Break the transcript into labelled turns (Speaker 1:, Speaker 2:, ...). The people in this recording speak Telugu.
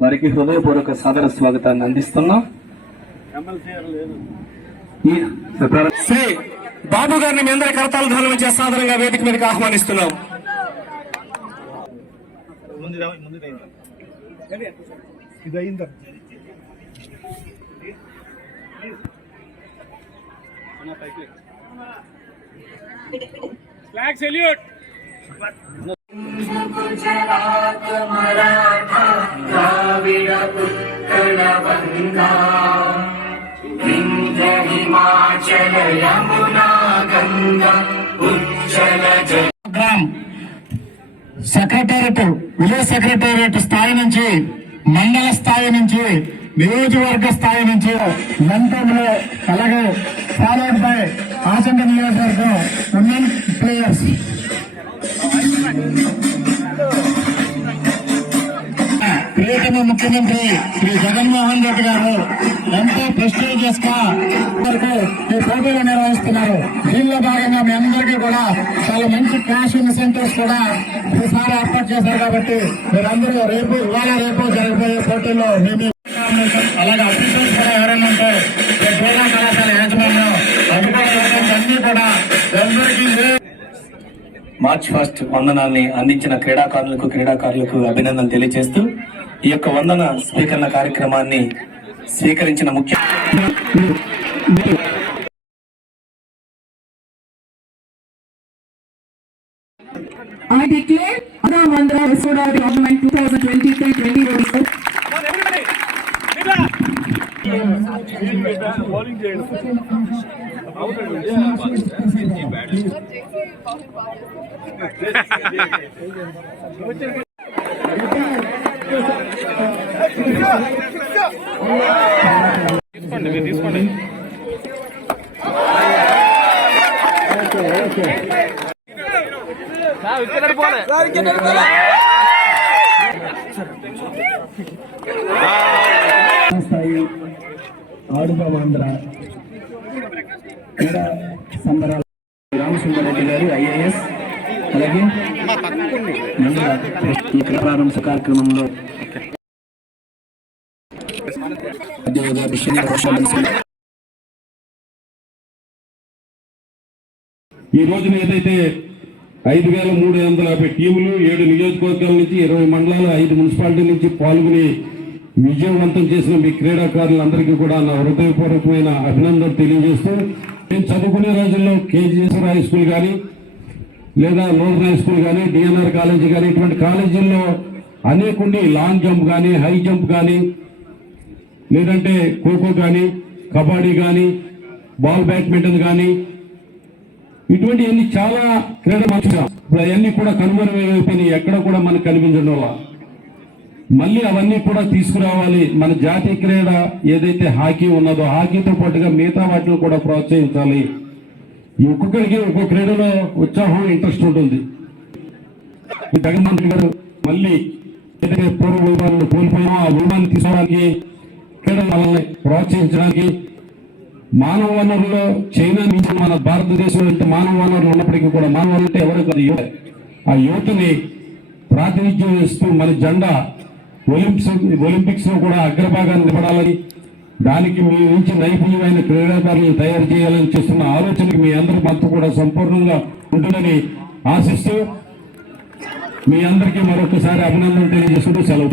Speaker 1: వారికి హృదయపూర్వక సాదర స్వాగతాన్ని అందిస్తున్నాం. శ్రీ బాబు గారిని మీ అందరి కరతాల చేసి సాధారణంగా వేదిక మీదకి ఆహ్వానిస్తున్నాం.
Speaker 2: Flag salute
Speaker 3: secretariat village secretariat స్థాయి నుంచి మండల స్థాయి నుంచి నియోజకవర్గ స్థాయి నుంచి లంటంలో అలాగే ఫాలోడ్ బై ఆచండ నియోజకవర్గం ముఖ్యమంత్రి శ్రీ జగన్మోహన్ రెడ్డి గారు ఎంతో ప్రెస్టీజియస్గా వరకు ఈ పోటీలు నిర్వహిస్తున్నారు. దీనిలో భాగంగా మీ అందరికీ కూడా చాలా మంచి క్యాష్ ఇన్సెంటివ్స్ కూడా ఈసారి ఏర్పాటు చేశారు కాబట్టి మీరందరూ రేపు ఇవాళ రేపు జరగబోయే పోటీల్లో మేము అలాగే అఫీషియల్స్ కూడా ఎవరైనా ఉంటే క్రీడా కళాశాల యాజమాన్యం అధికారులు అన్ని కూడా అందరికీ
Speaker 1: మార్చ్ ఫస్ట్ వందనాన్ని అందించిన క్రీడాకారులకు క్రీడాకారులకు అభినందనలు తెలియజేస్తూ ఈ యొక్క వందన స్వీకరణ కార్యక్రమాన్ని స్వీకరించిన ముఖ్య
Speaker 4: I declare Anna Mandra Visoda Government 2023-2024
Speaker 2: bowling చేయండి తీసుకోండి మీరు తీసుకోండి.
Speaker 3: స్థాయి సంబరాలు రామసుందరెడ్డి గారు ఐఏఎస్. అలాగే ఈ ప్రారంభ కార్యక్రమంలో
Speaker 5: ఈ రోజున ఏదైతే ఐదు వేల మూడు వందల యాభై టీములు ఏడు నియోజకవర్గాల నుంచి ఇరవై మండలాలు ఐదు మున్సిపాలిటీ నుంచి పాల్గొని విజయవంతం చేసిన మీ క్రీడాకారులందరికీ కూడా నా హృదయపూర్వకమైన అభినందనలు తెలియజేస్తూ నేను చదువుకునే రోజుల్లో కేజీఎస్ఆర్ హై స్కూల్ కానీ లేదా నోడల్ హై స్కూల్ కానీ డిఎన్ఆర్ కాలేజీ కానీ ఇటువంటి కాలేజీల్లో అనేకుండి లాంగ్ జంప్ కానీ హై జంప్ కానీ లేదంటే ఖోఖో కానీ కబడ్డీ కానీ బాల్ బ్యాడ్మింటన్ కానీ ఇటువంటివన్నీ చాలా క్రీడ మంచిగా. ఇప్పుడు అవన్నీ కూడా కనుమరుగైపోయినాయి ఎక్కడ కూడా మనకు కనిపించడం వల్ల. మళ్ళీ అవన్నీ కూడా తీసుకురావాలి. మన జాతీయ క్రీడ ఏదైతే హాకీ ఉన్నదో హాకీతో పాటుగా మిగతా వాటిని కూడా ప్రోత్సహించాలి. ఒక్కొక్కరికి ఒక్కొక్క క్రీడలో ఉత్సాహం ఇంట్రెస్ట్ ఉంటుంది. ఈ జగన్మోహన్ రెడ్డి గారు మళ్ళీ ఏదైతే పూర్వ వైభవాలను కోల్పోయామో ఆ వైభవాన్ని తీసుకోవడానికి క్రీడలని ప్రోత్సహించడానికి మానవ వనరుల్లో చైనా నుంచి మన భారతదేశంలో అంటే మానవ వనరులు ఉన్నప్పటికీ కూడా మానవ వనరులు అంటే ఎవరు కాదు యువత. ఆ యువతని ప్రాతినిధ్యం ఇస్తూ మన జెండా ఒలింపిక్స్ ఒలింపిక్స్లో కూడా అగ్రభాగాన్ని నిలబడాలని దానికి మీ నుంచి నైపుణ్యమైన క్రీడాకారులను తయారు చేయాలని చేస్తున్న ఆలోచనకి మీ అందరి మద్దతు కూడా సంపూర్ణంగా ఉంటుందని ఆశిస్తూ మీ అందరికీ మరొకసారి అభినందనలు తెలియజేసుకుంటూ సెలవు